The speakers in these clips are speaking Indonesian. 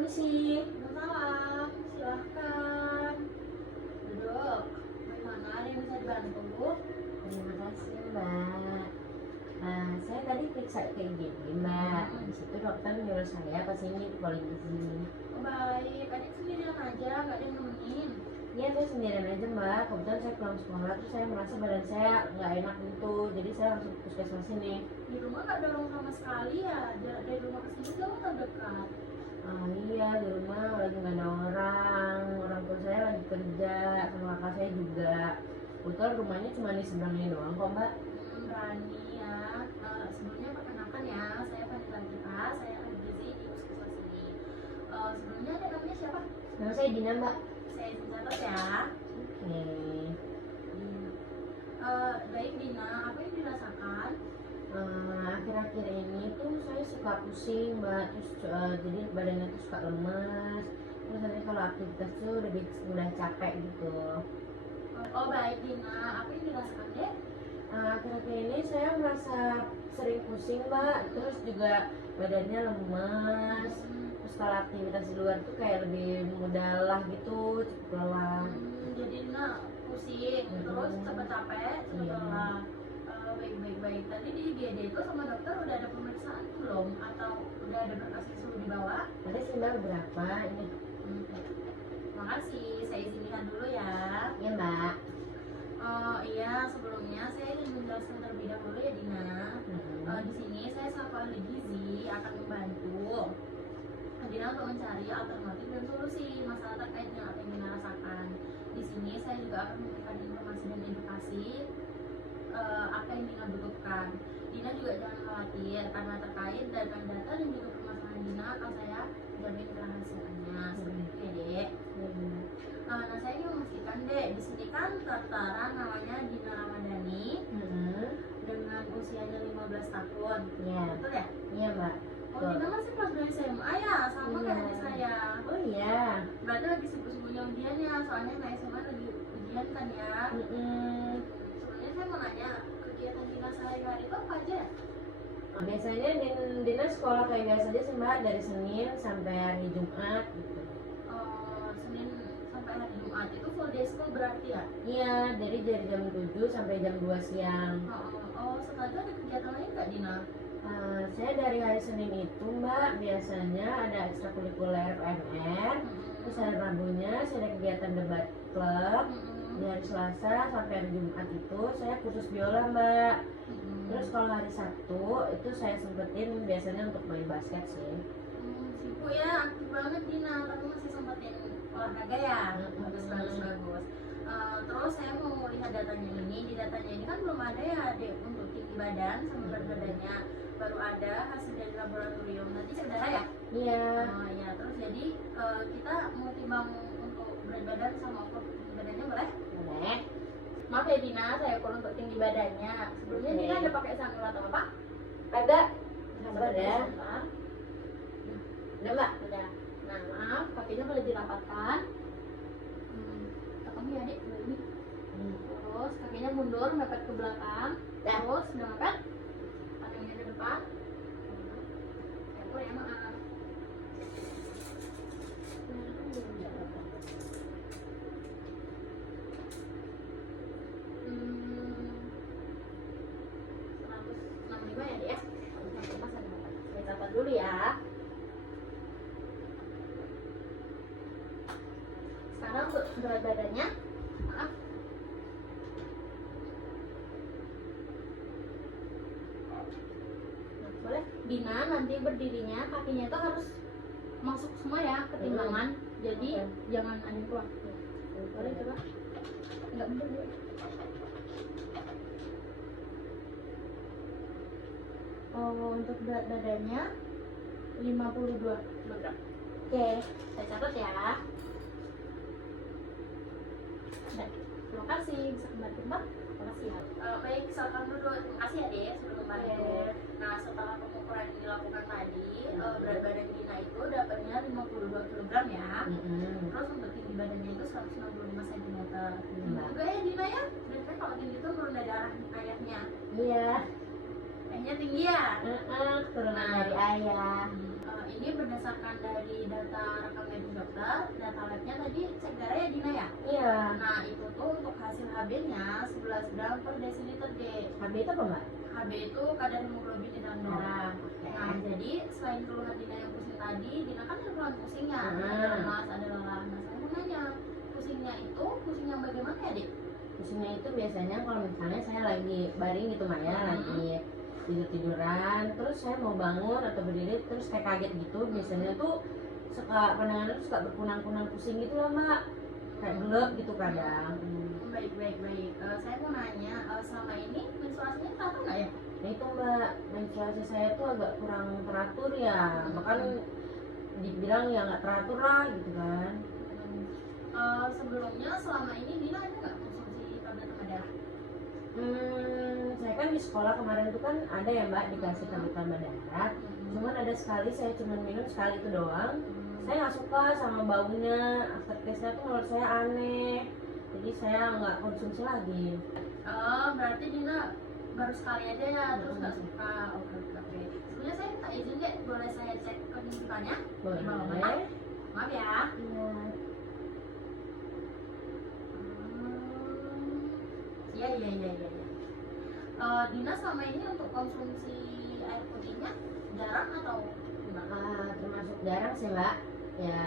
permisi. Malam, silahkan duduk. Bagaimana, ada yang bisa dibantu? Terima kasih Mbak. Saya tadi periksa kayak gini Mbak. Di situ dokter nyuruh saya ke sini polisi. Oh, baik, tadi sendirian aja, nggak ada yang nemenin. Iya saya sendirian aja Mbak. Kebetulan saya pulang sekolah terus saya merasa badan saya nggak enak gitu. Jadi saya langsung ke puskesmas sini. Di rumah nggak ada orang sama sekali ya? Dari rumah ke sini jauh atau dekat? Iya di rumah lagi nggak ada orang. Orang tua saya lagi kerja sama kakak saya juga. Kebetulan rumahnya cuma di seberangnya doang kok Mbak. Berani ya. Sebelumnya perkenalkan ya, saya Vanessa Gita, saya ahli gizi di puskesmas ini. Sebelumnya ada namanya siapa? Nama saya Dina Mbak. Saya izin catat ya. Oke. Baik Dina, apa yang dirasakan? Akhir-akhir ini tuh saya suka pusing Mbak, terus jadi badannya tuh suka lemas, terus nanti kalau aktivitas tuh lebih mudah capek gitu. Oh baik Dina, apa yang dirasakan deh? Akhir-akhir ini saya merasa sering pusing Mbak, terus juga badannya lemas, terus kalau aktivitas di luar tuh kayak lebih mudah lelah gitu, cepet lelah. Jadi Dina pusing, terus cepet capek, cepet Iya. lelah. Baik. Tadi di IGD itu sama dokter udah ada pemeriksaan belum? Atau udah ada berkas suruh dibawa? Ada sih Mbak beberapa ini. Makasih, saya izin lihat dulu ya. Ya Mbak. Iya, sebelumnya saya ingin menjelaskan terlebih dahulu ya Dina. Di sini saya selaku ahli gizi akan membantu Dina untuk mencari alternatif dan solusi masalah terkait dengan apa yang Dina rasakan. Di sini saya juga akan memberikan informasi dan edukasi apa yang Dina butuhkan. Dina juga jangan khawatir karena terkait dengan data dan juga permasalahan Dina akan saya jamin kerahasiaannya. Seperti itu ya Dek. Nah saya ingin memastikan Dek, di sini kan tertera namanya Dina Ramadhani dengan usianya 15 tahun. Iya. Betul ya? Iya Mbak. Oh Dina masih kelas 2 SMA ya, sama Iya. kayak adik saya. Oh iya. Berarti lagi sibuk-sibuknya ujiannya, soalnya naik SMA lagi ujian kan ya. Sebenarnya saya mau nanya, kegiatan Dina sehari-hari itu apa aja? Biasanya Dina sekolah kayak biasa aja sih Mbak, dari Senin sampai hari Jumat gitu. Senin sampai hari Jumat itu full day school berarti ya? Iya, dari jam 7 sampai jam 2 siang. Setelah itu ada kegiatan lain nggak Dina? Saya dari hari Senin itu Mbak, biasanya ada ekstrakurikuler PMR. Terus hari Rabunya saya ada kegiatan debat klub. Di hari Selasa sampai hari Jumat itu saya kursus biola Mbak. Terus kalau hari Sabtu itu saya sempetin biasanya untuk main basket sih. Sibuk ya, aktif banget Dina, tapi masih sempetin olahraga ya. Bagus. Terus saya mau lihat datanya ini. Di datanya ini kan belum ada ya Dek untuk tinggi badan sama berat badannya. Baru ada hasil dari laboratorium. Nanti saudara ya? Iya. Ya terus jadi kita mau timbang untuk berat badan sama ukur tinggi badannya boleh? Boleh. Maaf ya Dina, saya ukur untuk tinggi badannya. Sebelumnya Dina ada pakai sandal atau apa? Ada. Sabar ya. Sandal. Udah Mbak. Udah. Nah maaf, kakinya boleh dirapatkan. Kamu ya Dek, ini. Terus kakinya mundur, mepet ke belakang. Terus udah mepet. Tangannya ke depan. Ya maaf. Ya Dek ya. Saya catat dulu ya. Sekarang untuk berat badannya, maaf. Nah, boleh. Dina nanti berdirinya kakinya itu harus masuk semua ya ke timbangan. Jadi jangan ada yang keluar. Boleh coba? Enggak bener ya. Untuk berat badannya 52 kg. Oke, saya catat ya. Nah, terima kasih bisa kembali Mbak. Terima kasih ya. Baik, silakan dulu. Terima kasih ya Dek sudah kembali. Nah, setelah pengukuran yang dilakukan tadi, berat badan Dina itu dapatnya 52 kg ya. Terus untuk tinggi badannya itu 165 cm. Juga ya Dina ya. Dan kan kalau tinggi itu turun dari arah ayahnya. Iya. ayahnya tinggi ya. Keturunan Nah. dari ayah. Ini berdasarkan dari data rekam medis dokter, data labnya tadi cek darah ya Dina ya. Iya. Nah itu tuh untuk hasil HB-nya 11 gram per desiliter D. HB itu apa mbak? HB itu kadar hemoglobin di dalam darah. Oke. Nah jadi selain keluhan Dina yang pusing tadi, Dina kan ada keluhan pusingnya, ada lemas, ada lelah. Nah saya mau nanya, pusingnya itu pusing yang bagaimana ya Dek? Pusingnya itu biasanya kalau misalnya saya lagi baring gitu mbak ya, lagi tiduran, terus saya mau bangun atau berdiri terus kayak kaget gitu, biasanya tuh suka pandangannya tuh suka berkunang-kunang pusing gitu lah mbak, kayak gelap gitu kadang. Baik. Saya mau nanya, selama ini menstruasinya teratur nggak ya? Nah itu mbak, menstruasi saya tuh agak kurang teratur ya, bahkan dibilang ya nggak teratur lah gitu kan. Sebelumnya selama ini Dina ada nggak konsumsi tablet tambah darah? Saya kan di sekolah kemarin tuh kan ada ya mbak dikasih tablet tambah darah, cuman ada sekali saya cuma minum sekali itu doang. Saya nggak suka sama baunya, aftertaste-nya tuh menurut saya aneh, jadi saya nggak konsumsi lagi. Berarti Dina baru sekali aja ya, terus nggak suka. Oke. Sebenarnya saya minta izin deh, boleh saya cek kebutuhannya? Boleh. Maaf ya. Iya. Dina selama ini untuk konsumsi air putihnya jarang atau gimana? Termasuk jarang sih mbak, ya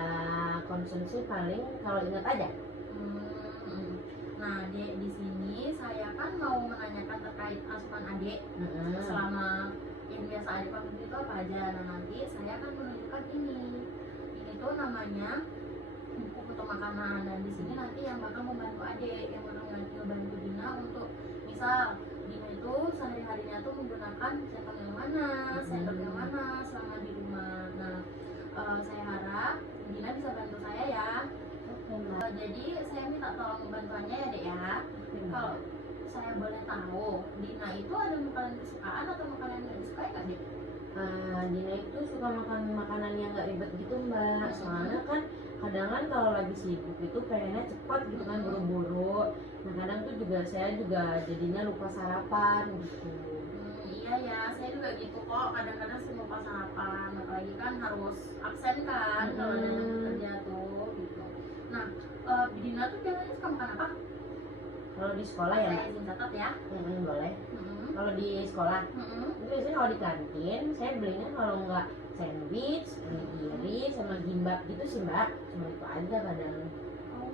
konsumsi paling kalau ingat aja. Nah, Dek, di sini saya kan mau menanyakan terkait asupan adik selama yang biasa adik konsumsi itu apa aja. Nah, nanti saya akan menunjukkan ini tuh namanya buku untuk makanan, dan di sini nanti yang bakal membantu adik, yang bakal membantu Dina untuk misal Dina itu sehari-harinya tuh menggunakan centong yang mana, sendok yang mana selama di rumah. Nah, saya harap Dina bisa bantu saya ya. Jadi saya minta tolong bantuannya ya Dek ya. Kalau saya boleh tahu, Dina itu ada makanan kesukaan atau makanan yang nggak disukai nggak Dek? Dina itu suka makan makanan yang nggak ribet gitu mbak, soalnya kan kadang kan kalau lagi sibuk itu pengennya cepat gitu kan, buru-buru. Nah kadang tuh juga saya juga jadinya lupa sarapan gitu. Iya ya, saya juga gitu kok. Kadang-kadang saya lupa sarapan, apalagi kan harus absen kan kalau ada yang kerja tuh gitu. Nah, Dina tuh biasanya suka makan apa? Kalau di sekolah ya? Saya izin catat ya. Boleh. Kalau di sekolah, itu biasanya kalau di kantin saya belinya kalau nggak sandwich, onigiri, sama gimbap gitu sih mbak. Cuma itu aja kadang. Oh,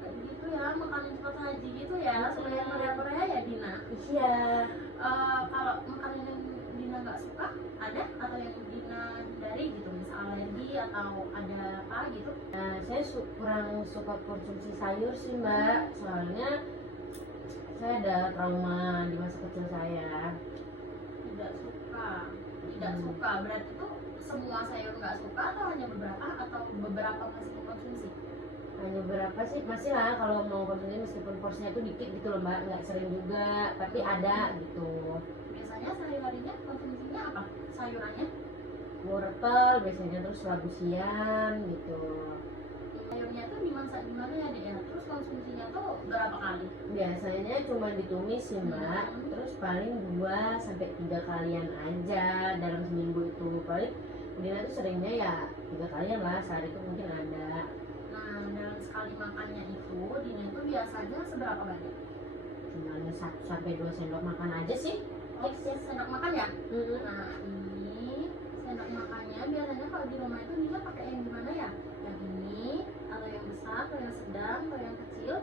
kayak gitu ya, makanan cepat saji gitu ya, supaya Korea ya Dina. Iya. Kalau makanan yang Dina nggak suka ada atau yang Dina hindari gitu, misal alergi atau ada apa gitu? Saya kurang suka konsumsi sayur sih mbak, soalnya saya ada trauma di masa kecil saya. Tidak suka berarti tuh semua sayur nggak suka atau hanya beberapa, atau beberapa masih mengkonsumsi? Hanya beberapa sih masih lah kalau mau konsumsi, meskipun porsinya itu dikit gitu loh mbak, nggak sering juga tapi ada gitu. Biasanya sehari-harinya konsumsinya apa sayurannya? Wortel biasanya, terus labu siam gitu. Sayurnya tuh dimasak gimana ya Dek ya? Terus konsumsinya tuh berapa kali? Biasanya cuma ditumis sih mbak, terus paling 2 sampai 3 kalian aja dalam seminggu itu. Paling Dina tuh seringnya ya 3 kalian lah, sehari itu mungkin ada. Nah, dalam sekali makannya itu Dina itu biasanya seberapa banyak? Cuma 1 sampai 2 sendok makan aja sih. Sendok makan ya? Nah, ini sendok makannya biasanya kalau di rumah itu Dina pakai yang gimana ya? Yang ini atau yang besar atau yang sedang atau yang kecil?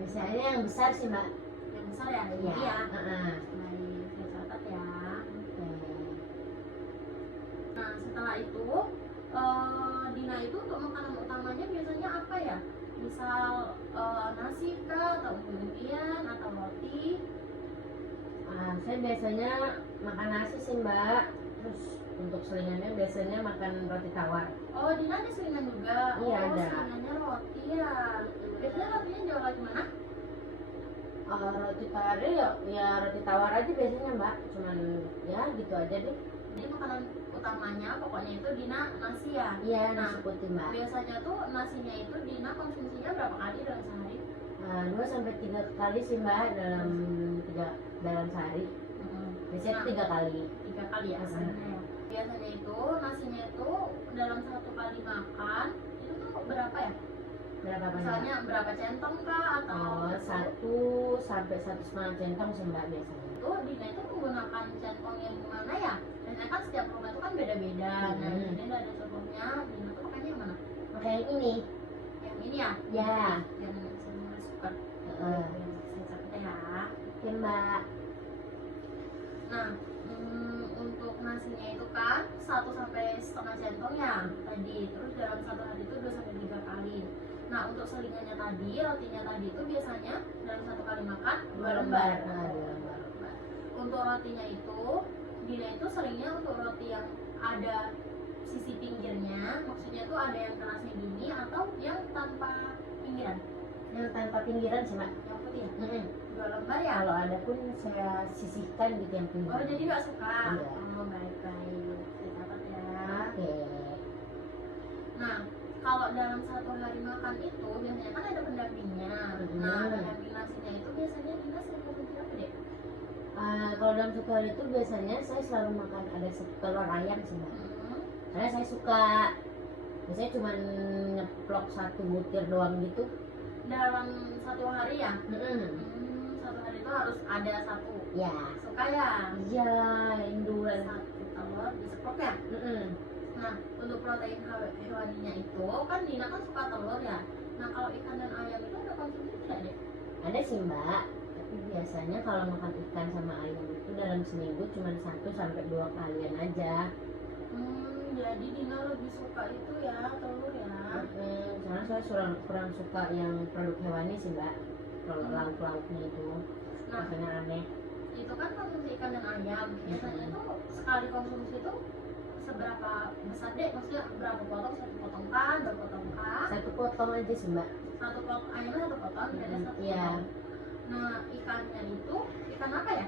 Biasanya yang besar sih mbak. Yang besar ya? Iya. Iya. Heeh. Baik, saya catat ya. Oke. Nah, setelah itu Dina itu untuk makanan utamanya biasanya apa ya? Misal nasi kah, atau umbi-umbian, atau roti? Saya biasanya makan nasi sih mbak. Terus untuk selingannya biasanya makan roti tawar. Oh, Dina ada selingan juga? Iya, ada. Selingannya roti ya. Biasanya rotinya jual lagi mana? Roti tawar ya roti tawar aja biasanya mbak. Cuman ya gitu aja deh. Jadi makanan utamanya pokoknya itu Dina nasi ya? Iya, Nah, nasi putih mbak. biasanya tuh nasinya itu Dina konsumsinya berapa kali dalam sehari? 2 sampai 3 kali sih mbak dalam sehari. Biasanya 3 kali. 3 kali ya sebenarnya ya. Biasanya itu nasinya itu dalam 1 kali makan itu tuh berapa ya? Berapa banyak? Misalnya berapa centong kah atau Oh, 1 sampai 1,5 centong sih mbak biasanya. itu Dina itu menggunakan centong yang mana ya? Biasanya kan setiap rumah itu kan beda-beda. Nah, di sini udah ada contohnya. Dina tuh pakainya yang mana? Pakai yang ini. Yang ini ya? Ya. Yang semua suka. Heeh. Saya catat ya. Oke mbak. Nah, untuk nasinya itu kan 1 sampai setengah centong ya tadi. Terus dalam 1 hari itu 2 sampai 3 kali. Nah, untuk selingannya tadi, rotinya tadi itu biasanya dalam 1 kali makan 2 lembar. Nah, 2 lembar. Untuk rotinya itu, Dina itu seringnya untuk roti yang ada sisi pinggirnya, maksudnya tuh ada yang kerasnya gini atau yang tanpa pinggiran. Yang tanpa pinggiran sih mbak. Yang putih ya? Mm-mm. 2 lembar ya? Kalau ada pun saya sisihkan gitu yang pinggiran. Oh, jadi nggak suka? Iya. Oh, baik-baik. Saya catat ya. Oke. Nah, kalau dalam 1 hari makan itu biasanya kan ada pendampingnya. Nah, pendamping nasinya itu biasanya Dina sering konsumsi apa deh? Kalau dalam 1 hari itu biasanya saya selalu makan ada 1 telur ayam sih mbak. Karena saya suka. Biasanya cuma nyeplok 1 butir doang gitu. Dalam 1 hari ya? Mm-mm. 1 hari itu harus ada 1. Ya. Suka ya? Iya, induan. 1 telur diseprok ya? Mm-mm. Nah, untuk protein hewaninya itu kan Dina kan suka telur ya. Nah, kalau ikan dan ayam itu ada konsumsi tidak deh? Ada sih mbak. Tapi biasanya kalau makan ikan sama ayam itu dalam seminggu cuma 1 sampai 2 kalian aja. Jadi Dina lebih suka itu ya, telur ya. Karena saya kurang suka yang produk hewani sih mbak. Kalau lauk-lauknya itu Nah, rasanya aneh. itu kan konsumsi ikan dan ayam. Biasanya tuh sekali konsumsi itu seberapa besar deh? Maksudnya berapa potong? 1 potong kan? 2 potong kan? 1 potong aja sih mbak. 1 potong ayamnya 1 potong, ada 1 Iya. potong. Nah, ikannya itu ikan apa ya?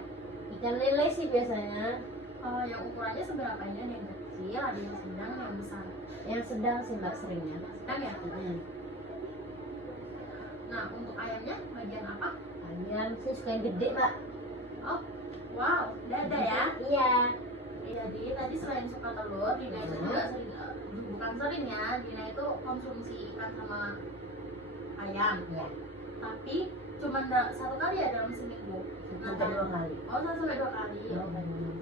Ikan lele sih biasanya. Yang ukurannya seberapa ini? Ada yang kecil, ada yang sedang, ada yang besar. Yang sedang sih mbak seringnya. Sedang ya? Mm. Nah, untuk ayamnya bagian apa? Ayam sih suka yang gede mbak. Oh, wow, dada ya. Iya. Jadi tadi selain suka telur, Dina itu juga sering, bukan sering ya, Dina itu konsumsi ikan sama ayam. Iya. Tapi cuma 1 kali ya dalam seminggu. Sampai 2 kali. Oh, 1 sampai 2 kali. Oh, Mm.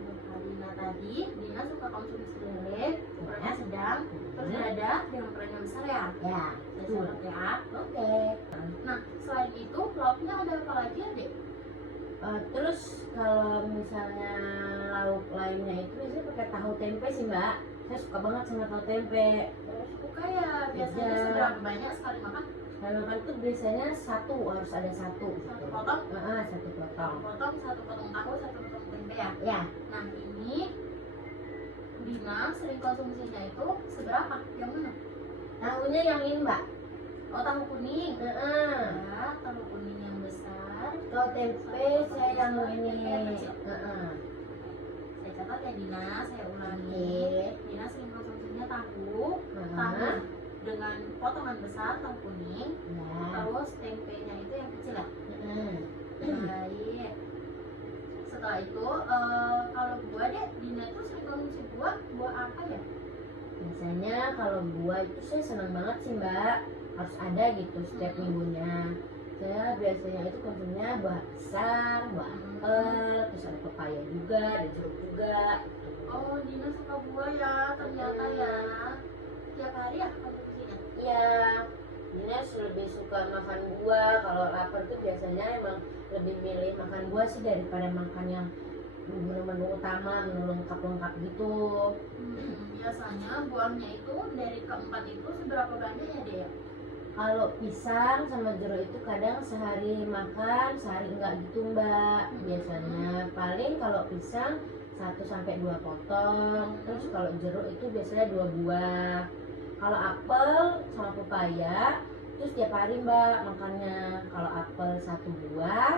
2 kali. Nah, tadi Dina suka konsumsi lele, ukurannya sedang, terus dada yang ukurannya besar ya. Ya. Saya catat ya. Oke. Nah, selain itu lauknya ada apa lagi ya, Dek? Terus kalau misalnya lauk lainnya itu biasanya pakai tahu tempe sih mbak. Saya suka banget sama tahu tempe. Suka ya, biasanya Iya. seberapa banyak sekali makan? Kalau makan tuh biasanya 1 harus ada 1 gitu. 1 potong? 1 potong. 1 potong tahu, 1 potong tempe ya. Ya. Nah, ini Dina sering konsumsinya itu seberapa? Yang mana? Tahunya yang ini mbak. Oh, tahu kuning. Heeh. Ya, tahu kuning yang besar. Tahu tempe saya yang ini. Saya catat ya Dina, saya ulangi. Oke. Dina sering konsumsinya tahu Heeh. dengan potongan besar tahu kuning. Ya. Terus tempenya itu yang kecil ya. Heeh. Baik. Setelah itu kalau buah deh, Dina itu sering konsumsi buah apa ya? Biasanya kalau buah itu saya senang banget sih mbak. Harus ada gitu setiap minggunya. Saya biasanya itu konsumsinya buah pisang, buah apel, terus ada pepaya juga, ada jeruk juga. Oh, Dina suka buah ya, ternyata ya. Tiap hari ya konsumsinya. Iya, Dina lebih suka makan buah. Kalau lapar tuh biasanya emang lebih milih makan buah sih daripada makan yang menu-menu utama, menu lengkap-lengkap gitu. Biasanya buahnya itu dari keempat itu seberapa banyak ya deh? Kalau pisang sama jeruk itu kadang sehari makan, sehari enggak gitu mbak. Biasanya paling kalau pisang 1 sampai 2 potong. Terus kalau jeruk itu biasanya 2 buah. Kalau apel sama pepaya itu setiap hari mbak makannya. Kalau apel 1 buah,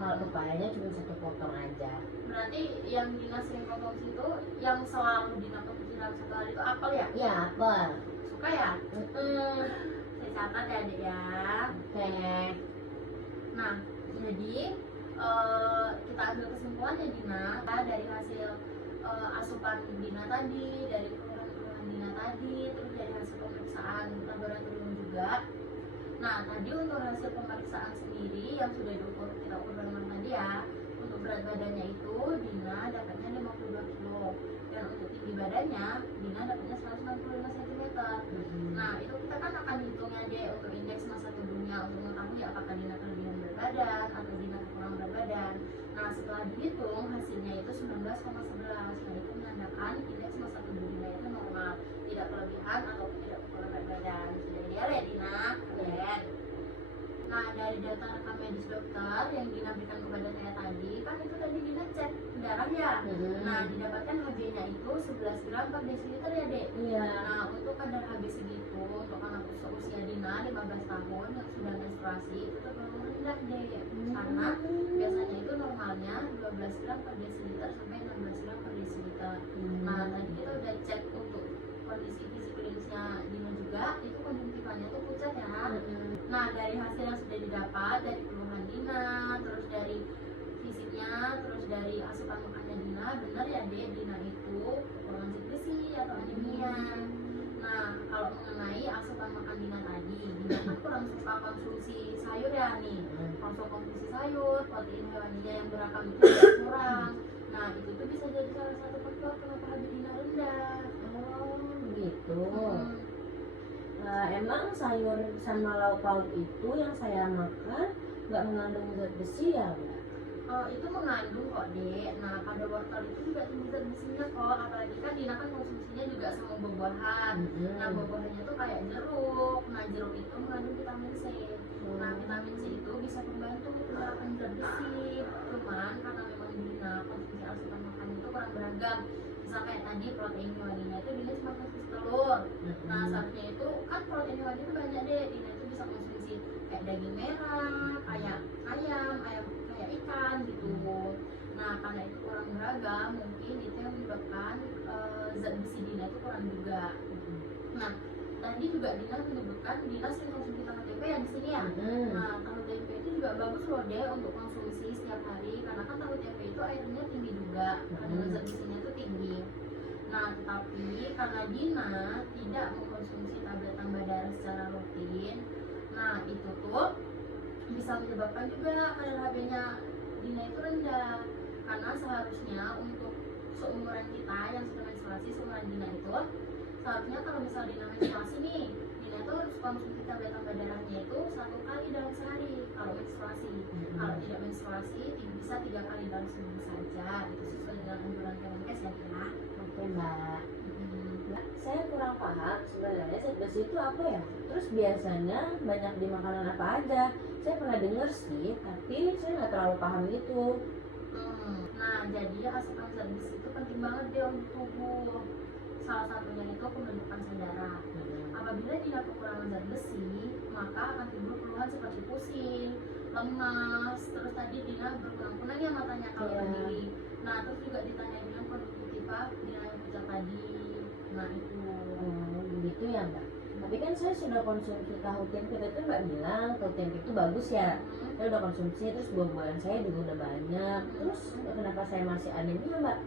kalau pepayanya cuma 1 potong aja. Berarti yang Dina sering konsumsi itu yang selalu Dina konsumsi dalam 1 hari itu apel ya? Iya apel. Suka ya? Saya catat ya dek ya. Oke. Nah, jadi kita ambil kesimpulannya Dina, dari hasil asupan Dina tadi, dari keluhan-keluhan Dina tadi, terus dari hasil pemeriksaan laboratorium juga. Nah tadi untuk hasil pemeriksaan sendiri yang sudah kita ukur bareng tadi ya, untuk berat badannya itu Dina dapatnya 52 kilo, dan untuk tinggi badannya Dina dapatnya 165 cm. Nah itu kita kan akan hitungnya deh untuk indeks massa tubuhnya untuk mengetahui apakah Dina kelebihan berat badan atau Dina kekurangan berat badan. Nah setelah dihitung hasilnya itu 19,11. Nah itu menandakan indeks massa tubuh Dina itu normal, tidak kelebihan ataupun tidak kekurangan berat badan. Sudah ideal ya Dina? Keren. Nah dari data rekam medis dokter yang Dina berikan kepada saya tadi, kan itu tadi Dina cek darah ya. Nah didapatkan HB-nya itu 11 gram per desiliter ya Dek. Iya. Nah untuk kadar HB segitu untuk anak usia Dina 15 tahun yang sudah menstruasi itu terlalu rendah Dek. Karena biasanya itu normalnya 12 gram per desiliter sampai 16 gram per desiliter. Nah tadi kita udah cek untuk kondisi fisik klinisnya Dina juga, itu konjungtivannya tuh pucat ya. Nah dari hasil yang sudah didapat dari keluhan Dina, terus dari fisiknya, terus dari asupan makannya Dina, benar ya Dek, Dina itu kekurangan zat besi atau anemia. Nah kalau mengenai asupan makan Dina tadi, Dina kan kurang suka konsumsi sayur ya nih. Konsumsi sayur, protein hewaninya yang berakam itu kurang. Nah itu tuh bisa jadi salah satu faktor kenapa HB Dina rendah. Oh gitu. Emang sayur sama lauk pauk itu yang saya makan nggak mengandung zat besi ya Mbak? Itu mengandung kok Dek. Nah pada wortel itu juga tinggi zat besinya kok, apalagi kan Dina kan konsumsinya juga sama buah-buahan. Nah buah-buahannya tuh kayak jeruk. Nah jeruk itu mengandung vitamin C. Nah vitamin C itu bisa membantu penyerapan zat besi. Cuman karena memang Dina konsumsi asupan makan itu kurang beragam. Misal kayak tadi protein hewaninya itu Dina cuma konsumsi telur. Nah seharusnya itu kan protein hewani itu banyak deh. Dina itu bisa konsumsi kayak daging merah, kayak ayam kayak ikan gitu. Nah karena itu kurang beragam, mungkin itu yang menyebabkan zat besi Dina itu kurang juga. Nah tadi juga Dina menyebutkan Dina sering konsumsi tahu tempe ya di sini ya. Nah tahu tempe itu juga bagus loh deh untuk konsumsi setiap hari, karena kan tahu tempe itu airnya tinggi juga, kandungan zat besinya itu tinggi. Nah tetapi karena Dina tidak mengkonsumsi tablet tambah darah secara rutin, nah itu tuh bisa menyebabkan juga kadar HB-nya Dina itu rendah. Karena seharusnya untuk seumuran kita yang sudah menstruasi, seumuran Dina itu seharusnya kalau misal Dina menstruasi nih, Dina itu harus konsumsi tablet tambah darahnya itu 1 kali dalam sehari kalau menstruasi. Kalau tidak menstruasi bisa 3 kali dalam seminggu saja. Itu sesuai dengan anjuran Kemenkes ya Dina. Oke Mbak. Mbak, saya kurang paham sebenarnya zat besi itu apa ya? Terus biasanya banyak di makanan apa aja? Saya pernah dengar sih, tapi saya nggak terlalu paham gitu. Nah jadi asupan zat besi itu penting banget deh untuk tubuh. Salah satunya itu pembentukan sel darah. Apabila Dina kekurangan zat besi, maka akan timbul keluhan seperti pusing, lemas, terus tadi Dina berkunang-kunang ya matanya kalau berdiri. Nah terus juga ditanya dengan konjungtiva Dina yang pucat tadi. Nah itu. Begitu ya Mbak. Tapi kan saya sudah konsumsi tahu tempe, itu Mbak bilang tahu tempe itu bagus ya. Saya udah konsumsi, terus buah-buahan saya juga udah banyak. Terus kenapa saya masih anemia Mbak?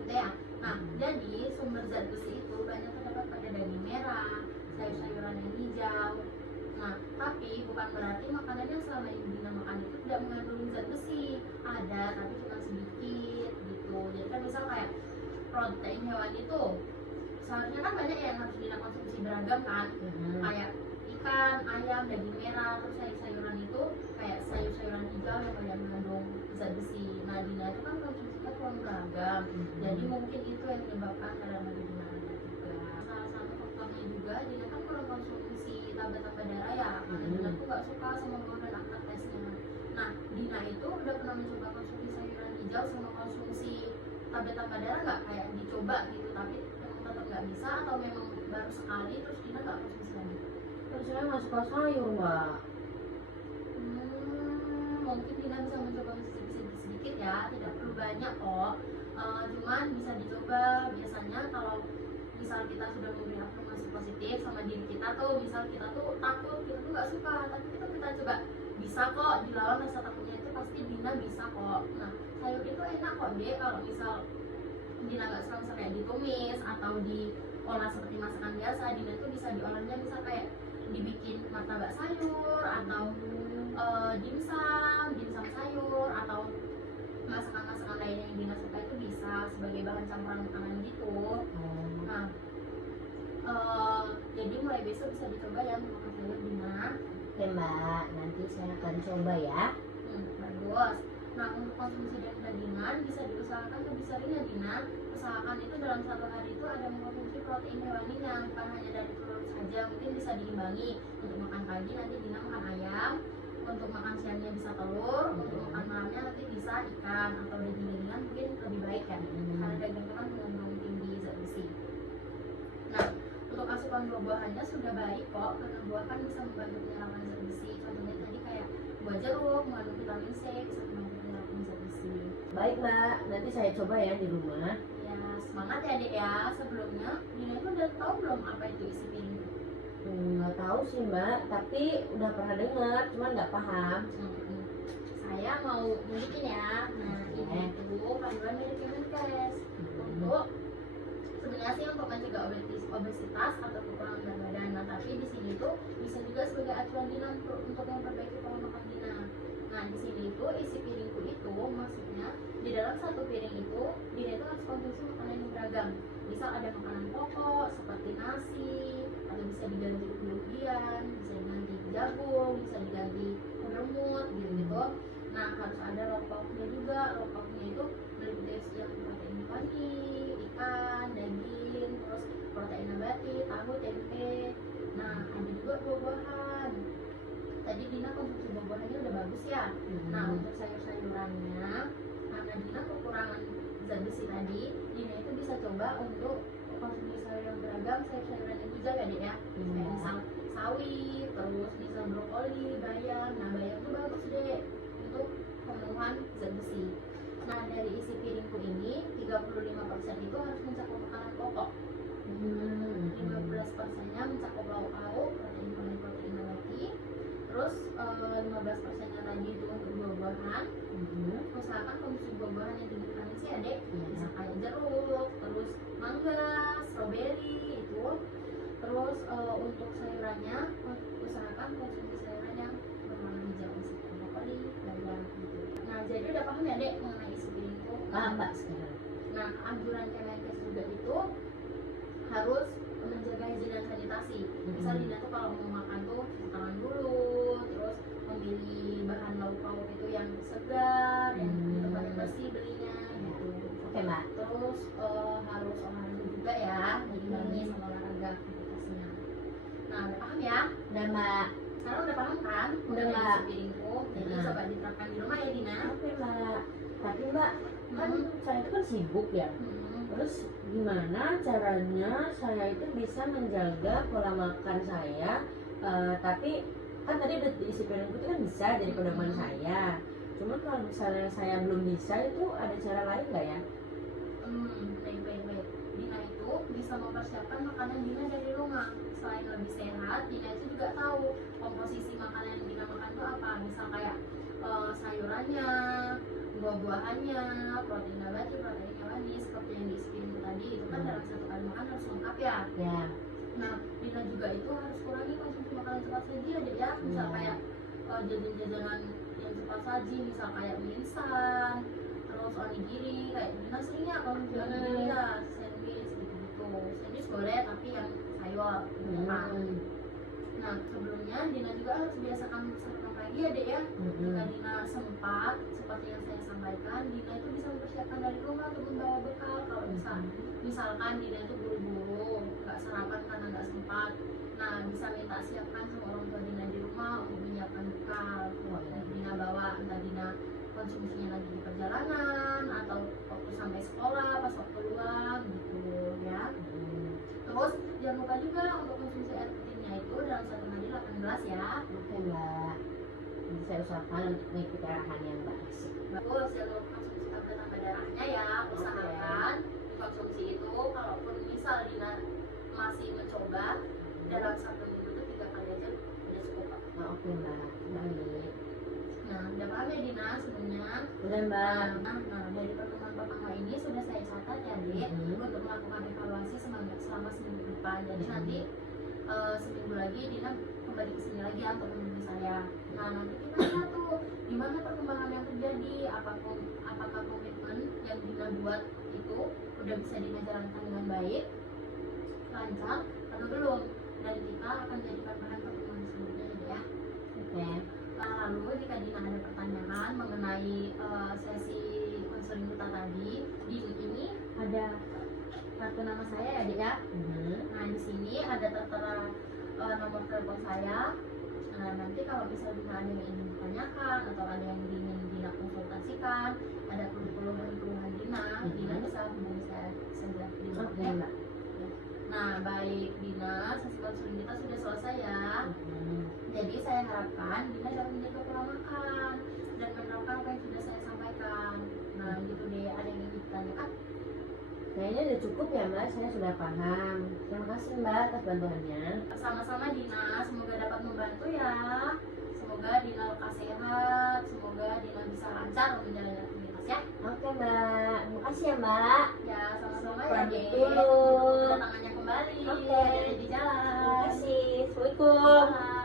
Gitu ya. Nah jadi sumber zat besi itu banyak terdapat pada daging merah, sayur-sayuran yang hijau. Nah tapi bukan berarti makanan yang selama ini Dina makan itu tidak mengandung zat besi. Ada tapi cuma sedikit gitu. Jadi kan misal kayak protein hewani itu seharusnya kan banyak yang harus Dina konsumsi beragam kan. Kayak ikan, ayam, daging merah, terus sayur-sayuran itu kayak sayur-sayuran hijau yang banyak mengandung zat besi. Nah Dina itu kan konsumsinya kurang beragam. Jadi mungkin itu yang menyebabkan kadar HB Dina rendah juga. Salah satu faktornya juga Dina kan kurang konsumsi tablet tambah darah ya. Karena Dina tuh gak suka sama golden after taste-nya. Nah Dina itu udah pernah mencoba konsumsi sayuran hijau sama konsumsi tablet tambah darah nggak kayak dicoba gitu, tapi tetap nggak bisa, atau memang baru sekali terus Dina nggak konsumsi lagi? Terus saya nggak suka sayur Mbak. Mungkin Dina bisa mencoba sedikit ya, tidak perlu banyak kok. Cuman bisa dicoba. Biasanya kalau misal kita sudah memberi afirmasi positif sama diri kita tuh, misal kita tuh takut, kita tuh nggak suka, tapi kita coba bisa kok dilawan rasa takutnya itu, pasti Dina bisa kok. Nah sayur itu enak kok deh kalau misal Dina nggak suka kayak ditumis atau diolah seperti masakan biasa. Dina tuh bisa diolahnya misal kayak dibikin martabak sayur atau dimsum sayur atau masakan-masakan lainnya yang Dina suka itu bisa sebagai bahan campuran makanan gitu. Nah jadi mulai besok bisa dicoba ya makan sayur Dina. Oke Mbak, nanti saya akan coba ya. Bagus. Nah untuk konsumsi dari dagingan bisa diusahakan lebih sering ya Dina. Usahakan itu dalam satu hari itu ada mengkonsumsi protein hewaninya, bukan hanya dari telur saja. Mungkin bisa diimbangi. Untuk makan pagi nanti Dina makan ayam, untuk makan siangnya bisa telur, untuk makan malamnya nanti bisa ikan atau daging-dagingan mungkin lebih baik ya, karena daging itu kan mengandung tinggi zat besi. Nah untuk asupan buah-buahannya sudah baik kok, karena buah kan bisa membantu penyerapan zat besi. Contohnya tadi kayak buah jeruk mengandung vitamin C, bisa membantu penyerapan zat besi. Baik Mbak, nanti saya coba ya di rumah. Ya semangat ya dek ya. Sebelumnya Dina itu udah tahu belum apa itu isi piring? Nggak tahu sih Mbak, tapi udah pernah dengar, cuman nggak paham. Saya mau nunjukin ya. Nah ini itu panduan dari Kemenkes untuk sebenarnya sih untuk mencegah obesitas atau kekurangan berat badan. Nah tapi di sini tuh bisa juga sebagai acuan Dina untuk memperbaiki pola makan Dina. Nah di sini itu isi piringku itu maksudnya di dalam satu piring itu Dina itu harus konsumsi makanan yang beragam. Misal ada makanan pokok seperti nasi, atau bisa diganti ubi-ubian, bisa diganti jagung, bisa diganti kurmut gitu. Nah harus ada rokoknya juga. Rokoknya itu berbasis yang protein hewani, ikan, daging, terus protein nabati, tahu, tempe. Nah ada juga buah-buahan. Tadi Dina konsumsi buah-buahannya udah bagus ya. Nah untuk sayur-sayurannya, karena Dina kekurangan zat besi tadi, Dina itu bisa coba untuk konsumsi sayur yang beragam, sayur-sayuran yang hijau ya dek ya. Kayak misal sawi, terus misal brokoli, bayam. Nah bayam itu bagus dek untuk pemenuhan zat besi. Nah dari isi piringku ini 35% itu harus mencakup makanan pokok, 15%-nya mencakup lauk-lauk, protein nabati, terus 15%-nya tadi itu untuk buah-buahan. Usahakan konsumsi buah-buahan yang tinggi vitamin C ya dek, bisa kayak jeruk, terus mangga, stroberi itu. Terus untuk sayurannya usahakan konsumsi sayuran yang berwarna hijau seperti brokoli, bayam gitu. Nah jadi udah paham ya dek mengenai isi piringku? Paham Mbak sekarang. Nah anjuran Kemenkes juga itu harus menjaga higien dan sanitasi. Misal Dina tuh kalau mau makan tuh cuci tangan dulu, terus memilih bahan lauk-lauk itu yang segar, yang di tempat yang bersih belinya gitu. Oke Mbak. Terus harus olahraga juga ya, diimbangi sama olahraga aktivitasnya. Nah udah paham ya? Udah Mbak. Sekarang udah paham kan? Udah, Mengenai Mbak. isi piringku. Jadi Nah. coba diterapkan di rumah ya Dina. Oke Mbak. Tapi Mbak, kan saya itu kan sibuk ya. Terus gimana caranya saya itu bisa menjaga pola makan saya, tapi kan tadi udah diisi piringku itu kan bisa jadi pedoman saya. Cuman kalau misalnya saya belum bisa itu ada cara lain nggak ya? Baik. Dina itu bisa mempersiapkan makanan Dina dari rumah. Selain lebih sehat, Dina itu juga tahu komposisi makanan yang Dina makan itu apa. Misal kayak sayurannya, buah-buahannya, protein nabati, protein hewani, seperti yang diisi piringku tadi. Itu kan dalam satu kali makan harus lengkap ya. Ya. Nah, Dina juga itu harus kurangi konsumsi makanan cepat saji aja ya. Misal kayak jajan-jajanan yang cepat saji, misal kayak mie instan, terus onigiri, kayak Dina seringnya konsumsi onigiri ya, sandwich gitu-gitu. Sandwich boleh tapi yang sayur gitu kan. Nah, sebelumnya Dina juga harus biasakan sarapan pagi ya dek ya. Jika Dina sempat, seperti yang saya sampaikan, Dina itu bisa mempersiapkan dari rumah untuk membawa bekal. Kalau misalkan Dina itu buru-buru, nggak sarapan karena nggak sempat, nah bisa minta siapkan sama orang tua Dina di rumah untuk menyiapkan bekal. Dan Dina bawa, entah Dina konsumsinya lagi di perjalanan atau waktu sampai sekolah, pas waktu luang gitu ya. Terus jangan lupa juga untuk konsumsi air putihnya itu dalam satu hari 8 gelas ya. Oke Mbak. Nanti saya usahakan untuk mengikuti arahannya Mbak. Bagus, jangan lupa konsumsi tablet tambah darahnya ya. Usahakan konsumsi itu kalaupun misal Dina masih mencoba dalam 1 minggu itu 3 kali aja udah cukup. Oke Mbak. Baik. Nah udah paham ya Dina sebelumnya. Udah mbak. Nah, dari pertemuan pertama ini sudah saya catat ya Dek, untuk melakukan evaluasi selama seminggu depan. Jadi nanti seminggu lagi Dina kembali ke sini lagi untuk menemui saya. Nah, nanti kita lihat tuh gimana perkembangan yang terjadi, apakah komitmen yang Dina buat itu udah bisa Dina jalankan dengan baik, lancar atau belum, dan kita akan jadikan bahan pertemuan selanjutnya ya. Oke. Lalu jika Dina ada pertanyaan mengenai sesi konseling kita tadi, di ini ada kartu nama saya ya Dek ya. Nah di sini ada tertera nomor telepon saya. Nah nanti kalau misalnya Dina ada yang ingin ditanyakan atau ada yang ingin Dina konsultasikan, ada keluhan Dina, Dina bisa hubungi saya saja di Oke nomor. mbak. Nah baik Dina, sesi konseling kita sudah selesai ya. Jadi saya harapkan Dina dapat menjaga pola makan dan menerapkan apa yang sudah saya sampaikan. Nah gitu deh, ada yang ingin ditanyakan? Kayaknya udah cukup ya mbak, saya sudah paham. Terima kasih mbak atas bantuannya. Sama-sama Dina, semoga dapat membantu ya. Semoga Dina lekas sehat, semoga Dina bisa lancar menjalani aktivitas ya. Oke mbak, terima kasih ya mbak. Ya sama-sama ya Pamit Dek. dulu. Kedatangannya kembali. Oke. Dari di jalan. Terima kasih. Assalamualaikum. Bye.